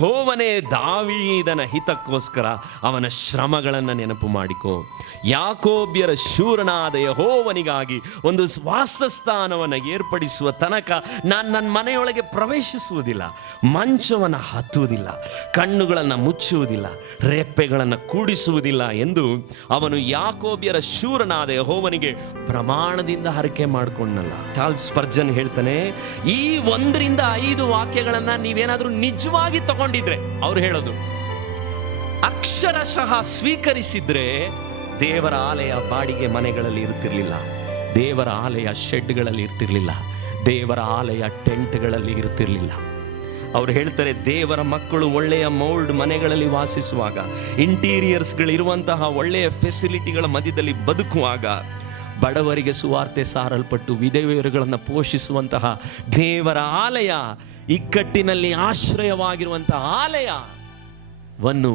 ಯೆಹೋವನೇ ದಾವೀದನ ಹಿತಕ್ಕೋಸ್ಕರ ಅವನ ಶ್ರಮಗಳನ್ನು ನೆನಪು ಮಾಡಿಕೋ. ಯಾಕೋಬ್ಯರ ಶೂರನಾದ ಯೆಹೋವನಿಗಾಗಿ ಒಂದು ವಾಸಸ್ಥಾನವನ್ನು ಏರ್ಪಡಿಸುವ ತನಕ ನಾನು ನನ್ನ ಮನೆಯೊಳಗೆ ಪ್ರವೇಶಿಸುವುದಿಲ್ಲ, ಮಂಚವನ್ನು ಹತ್ತುವುದಿಲ್ಲ, ಕಣ್ಣುಗಳನ್ನು ಮುಚ್ಚುವುದಿಲ್ಲ, ರೆಪ್ಪೆಗಳನ್ನು ಕೂಡಿಸುವುದಿಲ್ಲ ಎಂದು ಅವನು ಯಾಕೋಬ್ಯರ ಶೂರನಾದ ಯೆಹೋವನಿಗೆ ಪ್ರಮಾಣದಿಂದ ಹರಕೆ ಮಾಡಿಕೊಂಡನಲ್ಲ. ಚಾರ್ಲ್ಸ್ ಸ್ಪರ್ಜನ್ ಹೇಳ್ತಾನೆ, ಈ 1-5 ವಾಕ್ಯಗಳನ್ನು ನೀವೇನಾದರೂ ನಿಜವಾಗಿ ತಗೊಂಡಿದ್ರೆ, ಅವ್ರು ಹೇಳೋದು ಅಕ್ಷರಶಃ ಸ್ವೀಕರಿಸಿದ್ರೆ ದೇವರ ಆಲಯ ಬಾಡಿಗೆ ಮನೆಗಳಲ್ಲಿ ಇರ್ತಿರ್ಲಿಲ್ಲ, ದೇವರ ಆಲಯ ಶೆಡ್ಗಳಲ್ಲಿ ಇರ್ತಿರ್ಲಿಲ್ಲ, ದೇವರ ಆಲಯ ಟೆಂಟ್ಗಳಲ್ಲಿ ಇರ್ತಿರ್ಲಿಲ್ಲ. ಅವ್ರು ಹೇಳ್ತಾರೆ, ದೇವರ ಮಕ್ಕಳು ಒಳ್ಳೆಯ ಮೌಲ್ಡ್ ಮನೆಗಳಲ್ಲಿ ವಾಸಿಸುವಾಗ, ಇಂಟೀರಿಯರ್ಸ್ಗಳಿರುವಂತಹ ಒಳ್ಳೆಯ ಫೆಸಿಲಿಟಿಗಳ ಮಧ್ಯದಲ್ಲಿ ಬದುಕುವಾಗ, ಬಡವರಿಗೆ ಸುವಾರ್ತೆ ಸಾರಲ್ಪಟ್ಟು ವಿಧವೆಯರುಗಳನ್ನು ಪೋಷಿಸುವಂತಹ ದೇವರ ಆಲಯ, ಇಕ್ಕಟ್ಟಿನಲ್ಲಿ ಆಶ್ರಯವಾಗಿರುವಂತಹ ಆಲಯವನ್ನು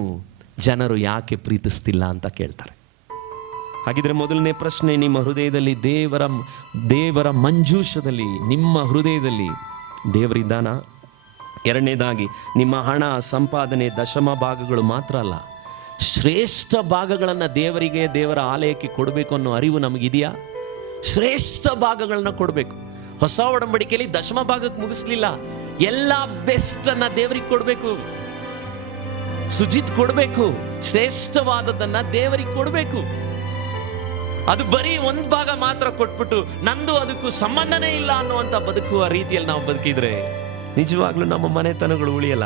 ಜನರು ಯಾಕೆ ಪ್ರೀತಿಸ್ತಿಲ್ಲ ಅಂತ ಕೇಳ್ತಾರೆ. ಹಾಗಿದ್ರೆ ಮೊದಲನೇ ಪ್ರಶ್ನೆ, ನಿಮ್ಮ ಹೃದಯದಲ್ಲಿ ದೇವರ ಮಂಜೂಷದಲ್ಲಿ ನಿಮ್ಮ ಹೃದಯದಲ್ಲಿ ದೇವರಿದ್ದಾನ? ಎರಡನೇದಾಗಿ, ನಿಮ್ಮ ಹಣ, ಸಂಪಾದನೆ, ದಶಮ ಭಾಗಗಳು ಮಾತ್ರ ಅಲ್ಲ, ಶ್ರೇಷ್ಠ ಭಾಗಗಳನ್ನು ದೇವರಿಗೆ, ದೇವರ ಆಲಯಕ್ಕೆ ಕೊಡಬೇಕು ಅನ್ನೋ ಅರಿವು ನಮಗಿದೆಯಾ? ಶ್ರೇಷ್ಠ ಭಾಗಗಳನ್ನ ಕೊಡಬೇಕು. ಹೊಸ ಒಡಂಬಡಿಕೆಯಲ್ಲಿ ದಶಮ ಭಾಗಕ್ಕೆ ಮುಗಿಸ್ಲಿಲ್ಲ, ಎಲ್ಲ ಬೆಸ್ಟ್ ಅನ್ನ ದೇವರಿಗೆ ಕೊಡಬೇಕು. ಸುಜಿತ್ ಕೊಡಬೇಕು, ಶ್ರೇಷ್ಠವಾದದನ್ನ ದೇವರಿಗೆ ಕೊಡಬೇಕು. ಅದು ಬರೀ 1 ಭಾಗ ಮಾತ್ರ ಕೊಟ್ಬಿಟ್ಟು ನಂದು ಅದಕ್ಕೂ ಸಂಬಂಧನೇ ಇಲ್ಲ ಅನ್ನುವಂಥ ಬದುಕುವ ರೀತಿಯಲ್ಲಿ ನಾವು ಬದುಕಿದ್ರೆ ನಿಜವಾಗ್ಲೂ ನಮ್ಮ ಮನೆತನಗಳು ಉಳಿಯಲ್ಲ.